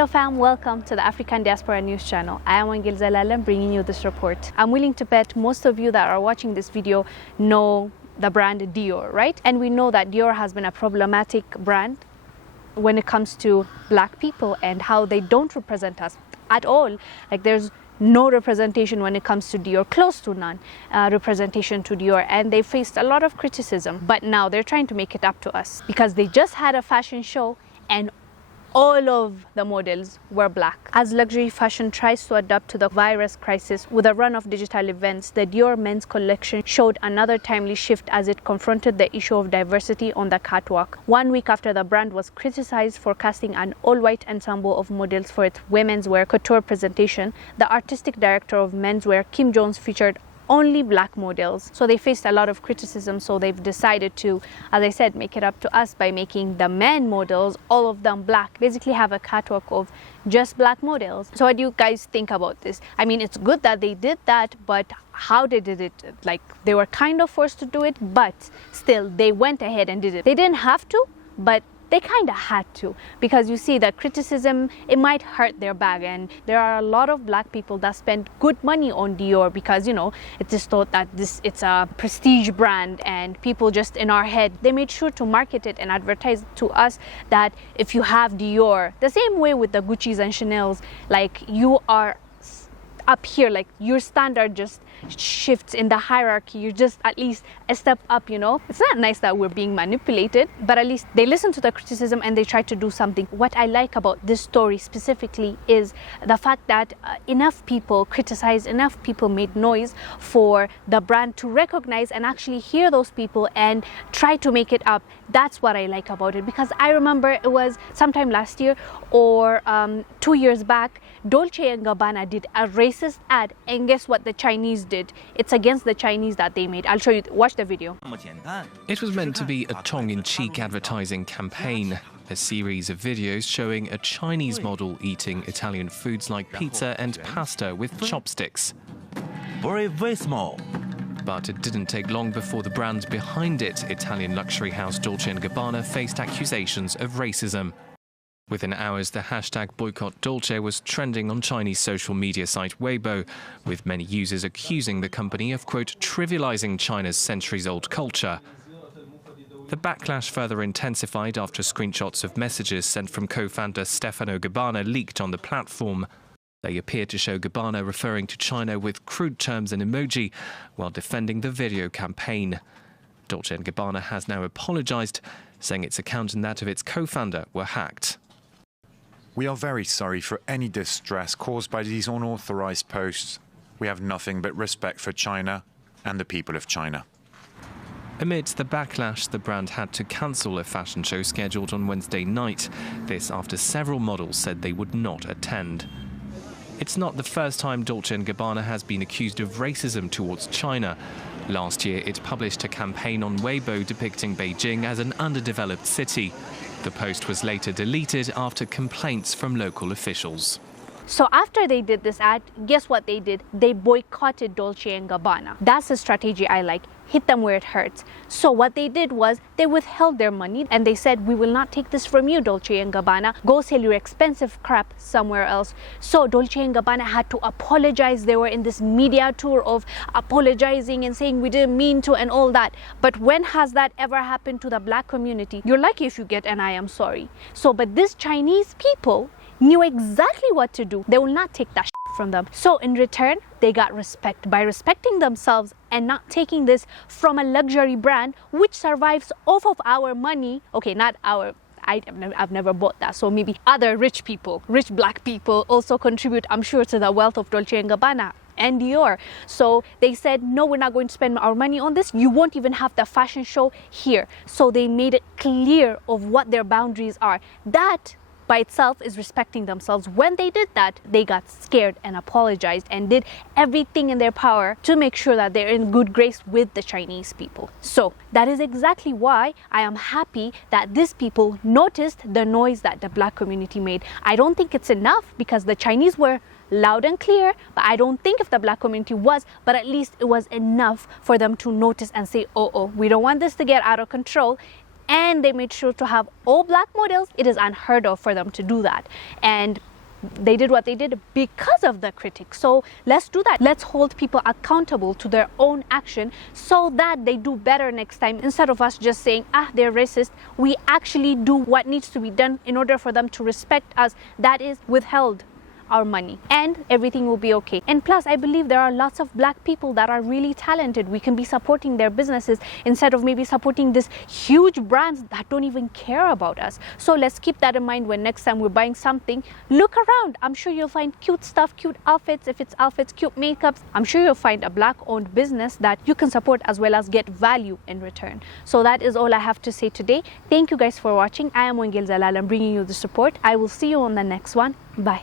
Hello fam, welcome to the African Diaspora News Channel. I am Wongel Zelalem bringing you this report. I'm willing to bet most of you that are watching this video know the brand Dior, right? And we know that Dior has been a problematic brand when it comes to black people and how they don't represent us at all. Like there's no representation when it comes to Dior, close to none representation to Dior, and they faced a lot of criticism. But now they're trying to make it up to us because they just had a fashion show and all of the models were black. As luxury fashion tries to adapt to the virus crisis with a run of digital events, the Dior men's collection showed another timely shift as it confronted the issue of diversity on the catwalk. 1 week after the brand was criticized for casting an all-white ensemble of models for its women's wear couture presentation, the artistic director of menswear, Kim Jones, featured only black models. So they faced a lot of criticism, so they've decided to, as I said, make it up to us by making the men models, all of them black, basically have a catwalk of just black models. So what do you guys think about this? I mean, it's good that they did that, but how they did it, like they were kind of forced to do it, but still they went ahead and did it. They didn't have to, but they kind of had to, because you see the criticism, it might hurt their bag, and there are a lot of black people that spend good money on Dior because, you know, it's just thought that it's a prestige brand, and people just in our head, they made sure to market it and advertise to us that if you have Dior, the same way with the Gucci's and Chanel's, like you are up here, like your standard just shifts in the hierarchy. You're just at least a step up, you know. It's not nice that we're being manipulated, but at least they listen to the criticism and they try to do something. What I like about this story specifically is the fact that enough people criticized, enough people made noise for the brand to recognize and actually hear those people and try to make it up. That's what I like about it, because I remember it was sometime last year or 2 years back, Dolce & Gabbana did a racist ad, and guess what the Chinese did? It's against the Chinese that they made. I'll show you. Watch the video. It was meant to be a tongue-in-cheek advertising campaign, a series of videos showing a Chinese model eating Italian foods like pizza and pasta with chopsticks. Very small. But it didn't take long before the brand behind it, Italian luxury house Dolce & Gabbana, faced accusations of racism. Within hours, the hashtag Boycott Dolce was trending on Chinese social media site Weibo, with many users accusing the company of, quote, trivializing China's centuries-old culture. The backlash further intensified after screenshots of messages sent from co-founder Stefano Gabbana leaked on the platform. They appeared to show Gabbana referring to China with crude terms and emoji while defending the video campaign. Dolce & Gabbana has now apologized, saying its account and that of its co-founder were hacked. We are very sorry for any distress caused by these unauthorized posts. We have nothing but respect for China and the people of China. Amidst the backlash, the brand had to cancel a fashion show scheduled on Wednesday night. This after several models said they would not attend. It's not the first time Dolce & Gabbana has been accused of racism towards China. Last year, it published a campaign on Weibo depicting Beijing as an underdeveloped city. The post was later deleted after complaints from local officials. So after they did this ad, guess what they did? They boycotted Dolce & Gabbana. That's a strategy I like. Hit them where it hurts. So what they did was they withheld their money and they said, we will not take this from you, Dolce & Gabbana. Go sell your expensive crap somewhere else. So Dolce & Gabbana had to apologize. They were in this media tour of apologizing and saying we didn't mean to and all that. But when has that ever happened to the black community? You're lucky if you get an I am sorry. So, but these Chinese people knew exactly what to do. They will not take that shit from them. So in return, they got respect by respecting themselves and not taking this from a luxury brand which survives off of our money. Okay, not our, I've never bought that. So maybe other rich people, rich black people also contribute, I'm sure, to the wealth of Dolce & Gabbana and Dior. So they said, no, we're not going to spend our money on this. You won't even have the fashion show here. So they made it clear of what their boundaries are. That by itself is respecting themselves. When they did that, they got scared and apologized and did everything in their power to make sure that they're in good grace with the Chinese people. So that is exactly why I am happy that these people noticed the noise that the black community made. I don't think it's enough because the Chinese were loud and clear, but I don't think if the black community was, but at least it was enough for them to notice and say, oh, we don't want this to get out of control. And they made sure to have all black models. It is unheard of for them to do that. And they did what they did because of the critics. So let's do that. Let's hold people accountable to their own action so that they do better next time. Instead of us just saying, they're racist, we actually do what needs to be done in order for them to respect us. That is, withheld our money, and everything will be okay. And plus, I believe there are lots of black people that are really talented. We can be supporting their businesses instead of maybe supporting these huge brands that don't even care about us. So let's keep that in mind when next time we're buying something. Look around. I'm sure you'll find cute stuff, cute outfits. If it's outfits, cute makeups, I'm sure you'll find a black owned business that you can support as well as get value in return. So that is all I have to say today. Thank you guys for watching. I am Wongel Zelalem, bringing you the support. I will see you on the next one. Bye.